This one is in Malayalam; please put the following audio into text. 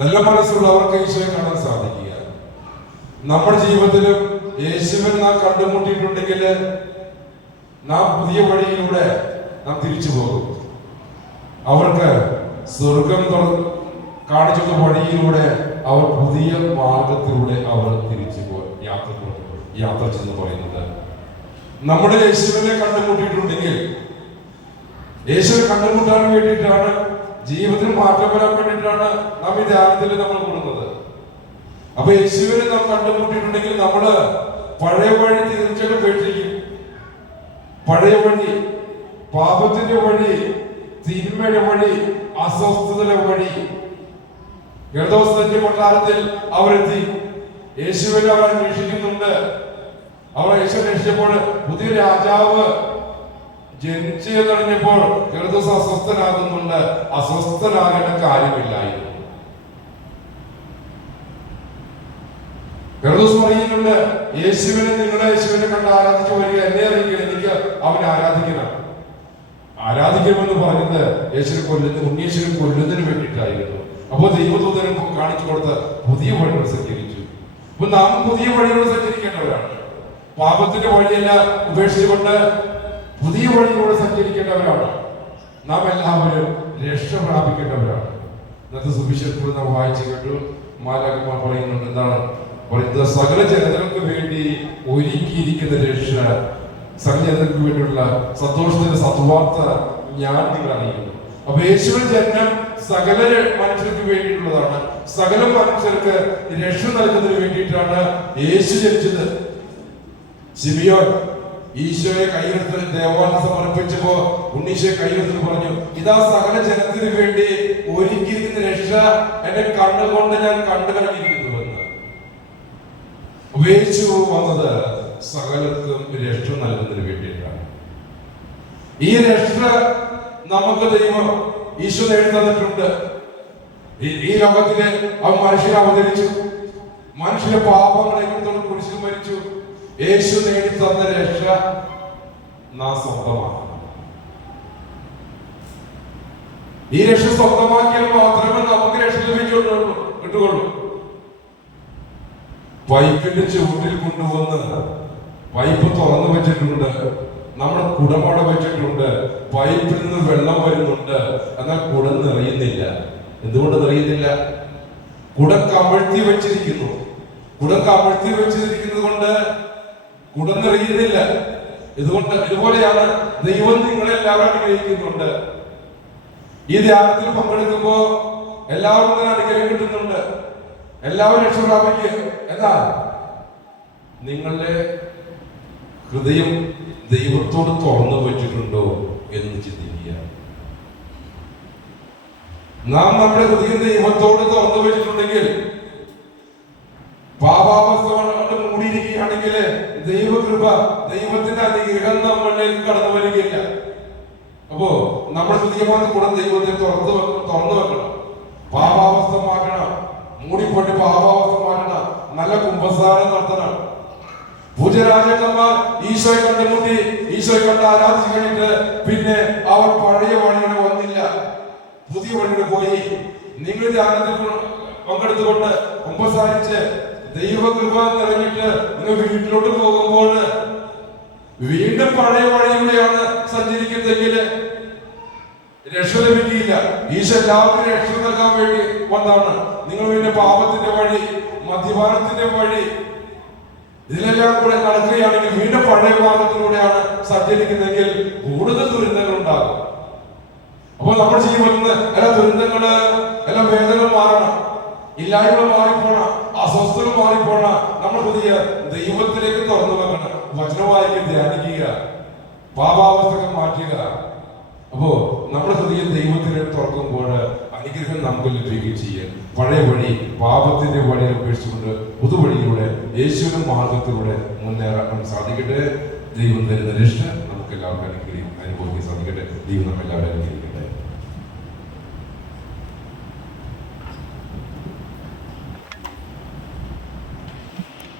നല്ല മനസ്സുള്ളവർക്ക് ഈശോയെ കാണാൻ സാധിക്കുക. നമ്മുടെ ജീവിതത്തിലും യേശുവിൻ നാം കണ്ടുമുട്ടിയിട്ടുണ്ടെങ്കിൽ നാം പുതിയ വഴിയിലൂടെ നാം തിരിച്ചു പോകും. അവർക്ക് സ്വർഗം കാണിച്ചു വഴിയിലൂടെ അവർ പുതിയ മാർഗത്തിലൂടെ അവർ തിരിച്ചു പോകും യാത്ര. യാത്ര ചെന്ന് പറയുന്നത്. നമ്മുടെ യേശുവിനെ കണ്ടുമുട്ടിയിട്ടുണ്ടെങ്കിൽ യേശുവിനെ കണ്ടുമുട്ടാൻ വേണ്ടിയിട്ടാണ് ജീവിതത്തിൽ മാറ്റം വരാൻ വേണ്ടിയിട്ടാണ് നാം ഈ ധ്യാനത്തിൽ നമ്മൾ കൂടുന്നത്. അപ്പൊ യേശുവിനെ നാം കണ്ടുമുട്ടിയിട്ടുണ്ടെങ്കിൽ നമ്മൾ പഴയ വഴി തീർച്ചയായിട്ടും ഉപേക്ഷിക്കും. പഴയ വഴി പാപത്തിന്റെ വഴി തിന്മയുടെ വഴി അസ്വസ്ഥതയുടെ വഴി. ഗർദോസ്തന്റെ കൊട്ടാരത്തിൽ അവരെത്തി. യേശുവിനെ അവർ അന്വേഷിക്കുന്നുണ്ട്. അവർ യേശു അന്വേഷിച്ചപ്പോൾ പുതിയ രാജാവ് ജനിച്ചു കഴിഞ്ഞപ്പോൾ ഗർദോസ് അസ്വസ്ഥനാകുന്നുണ്ട്. അസ്വസ്ഥനാകേണ്ട കാര്യമില്ലായിരുന്നു. യേശുവിനെ നിങ്ങളുടെ യേശുവിനെ കണ്ട് ആരാധിച്ചു വരിക. എന്നെ അറിയിക്കണം. എനിക്ക് അവനെ ആരാധിക്കണം. ആരാധിക്കണമെന്ന് പറഞ്ഞത് യേശുവിനെ കൊല്ലുന്ന ഉണ്ണീശ്വരൻ കൊല്ലുന്നതിന് വേണ്ടിയിട്ടായിരുന്നു. അപ്പോൾ ദൈവദൂതനെ കാണിച്ചു കൊടുത്ത പുതിയ വഴികൾ സഞ്ചരിച്ചു. അപ്പൊ നാം പുതിയ വഴികൾ സഞ്ചരിക്കേണ്ടവരാണ്. പാപത്തിന്റെ വഴിയല്ല ഉപേക്ഷിച്ചുകൊണ്ട് പുതിയ വഴിയിലൂടെ സഞ്ചരിക്കേണ്ടവരാണ്. നാം എല്ലാവരും രക്ഷ പ്രാപിക്കേണ്ടവരാണ്. ഇന്നത്തെ സുവിശേഷത്തിൽ നാം വായിച്ചു കേട്ടു മാലാകുമാർ പറയുന്നുണ്ട് എന്താണ്? പറയുന്നത് സകല ജനതകൾക്ക് വേണ്ടി ഒരുക്കിയിരിക്കുന്ന രക്ഷ സകല ജനതകൾക്ക് വേണ്ടിയുള്ള സന്തോഷത്തിന്റെ സത്വാർത്ഥ ഞാൻ നിങ്ങൾ അറിയുന്നു. അപ്പൊ യേശുവിന്റെ ജന്മം സകല മനുഷ്യർക്ക് വേണ്ടിയിട്ടുള്ളതാണ്. സകല മനുഷ്യർക്ക് രക്ഷ നൽകുന്നതിന് വേണ്ടിയിട്ടാണ് യേശു ജനിച്ചത്. സിമിയോൻ ഈശോയെ കൈയെടുത്ത് ദേവാലയം സമർപ്പിച്ചപ്പോ ഉണ്ണീശോയെ കൈയെടുത്ത് പറഞ്ഞു ഇതാ സകല ജനത്തിന് വേണ്ടി ഒരുക്കിയിരിക്കുന്ന രക്ഷ എന്റെ കണ്ണുകൊണ്ട് ഞാൻ കണ്ടു കഴിഞ്ഞിരിക്കുന്നുവെന്ന് ഉപയോഗിച്ചു വന്നത് സകലത്തും രക്ഷ നൽകുന്നതിന് വേണ്ടിയിട്ടാണ്. ഈ രക്ഷ നമുക്ക് ദൈവം ഈശോ നേടി തന്നിട്ടുണ്ട്. ഈ- ലോകത്തിലെ അവൻ മനുഷ്യരെ അവതരിച്ചു. മനുഷ്യരെ പാപങ്ങളെ കുരിശിൽ മരിച്ചു. യേശു നേടി തന്ന രക്ഷ നാം സ്വന്തമാക്കണം. ഈ രക്ഷ സ്വന്തമാക്കിയാൽ മാത്രമേ നമുക്ക് രക്ഷ ലഭിക്കുള്ളൂ കിട്ടുകയുള്ളൂ. പൈപ്പിന്റെ ചുവട്ടിൽ കൊണ്ടുവന്ന് പൈപ്പ് തുറന്നു വെച്ചിട്ടുണ്ട് നമ്മൾ കുടമട വെച്ചിട്ടുണ്ട് പൈപ്പിൽ നിന്ന് വെള്ളം വരുന്നുണ്ട് എന്നാൽ കുടം നിറയുന്നില്ല. എന്തുകൊണ്ട് നിറയുന്നില്ല? കുടം കമഴ്ത്തി വെച്ചിരിക്കുന്നു. കുടം കമഴ്ത്തി വെച്ചിരിക്കുന്നത് കൊണ്ട് കുടം നിറയുന്നില്ല ഇതുകൊണ്ട് ഇതുപോലെയാണ് ദൈവം നിങ്ങളെല്ലാവരും അനുഗ്രഹിക്കുന്നുണ്ട്. ഈ ധ്യാനത്തിൽ പങ്കെടുക്കുമ്പോ എല്ലാവരും തന്നെ അനുഗ്രഹം കിട്ടുന്നുണ്ട്. എല്ലാവരും രക്ഷപ്രാപിക്കുക എന്നാൽ നിങ്ങളുടെ ഹൃദയം ദൈവത്തോട് തുറന്നു വെച്ചിട്ടുണ്ടോ എന്ന് ചിന്തിക്കുക. നാം നമ്മുടെ ഹൃദയം ദൈവത്തോട് തുറന്നു വെച്ചിട്ടുണ്ടെങ്കിൽ പാപാവസ്ഥ കൊണ്ട് മൂടിയിരിക്കുകയാണെങ്കിൽ ദൈവകൃപ ദൈവത്തിന്റെ അനുഗ്രഹം നമ്മളിലേക്ക് കടന്നു വരികയില്ല. അപ്പോ നമ്മുടെ ഹൃദയമാണ് കൂടെ ദൈവത്തെ തുറന്നു വെക്കണം തുറന്നു വെക്കണം. പാപാവസ്ഥ മാറ്റണം മൂടിപ്പൊട്ടി പാപാവസ്ഥ മാറ്റണം നല്ല കുംഭസാരം നടത്തണം. പൂജരാജാക്കന്മാർ ഈശോയെ കണ്ടുമുട്ടി ഈശോയെ കണ്ട് ആരാധിച്ചു കഴിഞ്ഞിട്ട് പിന്നെ അവർ പഴയ വഴിയുടെ വന്നില്ല. പുതിയ വഴിയുടെ പോയി. നിങ്ങൾ ധ്യാനത്തിൽ പങ്കെടുത്തുകൊണ്ട് കുംഭസാരിച്ച് ദൈവകൃപ നിറഞ്ഞിട്ട് നിങ്ങൾ വീട്ടിലോട്ട് പോകുമ്പോൾ വീണ്ടും പഴയ വഴിയിലൂടെയാണ് സഞ്ചരിക്കുന്നതെങ്കിൽ രക്ഷ ലഭിക്കില്ല ഈശോ എല്ലാവർക്കും രക്ഷ നൽകാൻ വേണ്ടി വന്നാണ് നിങ്ങൾ പിന്നെ പാപത്തിന്റെ വഴി മദ്യപാനത്തിന്റെ വഴി ഇതിലെല്ലാം കൂടെ നടക്കുകയാണെങ്കിൽ വീണ്ടും പഴയ മാർഗത്തിലൂടെയാണ് സഞ്ചരിക്കുന്നതെങ്കിൽ കൂടുതൽ ദുരന്തങ്ങൾ ഉണ്ടാകും. അപ്പോൾ നമ്മൾ നിന്ന് എല്ലാ ദുരന്തങ്ങൾ എല്ലാ വേദനകൾ മാറണം. ഇല്ലായ്മ അസ്വസ്ഥകൾ മാറിപ്പോണം നമ്മൾ പുതിയ ദൈവത്തിലേക്ക് തുറന്നു വെക്കണം വചനവായിക്ക് ധ്യാനിക്കുക പാപാവസ്ഥകൾ മാറ്റുക. അപ്പോ നമ്മൾ ഹൃദയം ദൈവത്തിലേക്ക് തുറക്കുമ്പോൾ അനുഗ്രഹം നമുക്ക് ലഭിക്കുകയും ചെയ്യാം. പഴയ വഴി പാപത്തിന്റെ വഴി ഉപേക്ഷിച്ചുകൊണ്ട് പുതുവഴിയിലൂടെ യേശുവിന്റെ മാർഗത്തിലൂടെ മുന്നേറാൻ സാധിക്കട്ടെ. ദൈവം തരുന്ന രക്ഷ നമുക്ക് എല്ലാവർക്കും അനുഗ്രഹിക്കും അനുഭവിക്കാൻ സാധിക്കട്ടെ. ദൈവം നമ്മൾ എല്ലാവരും അനുഗ്രഹിക്കും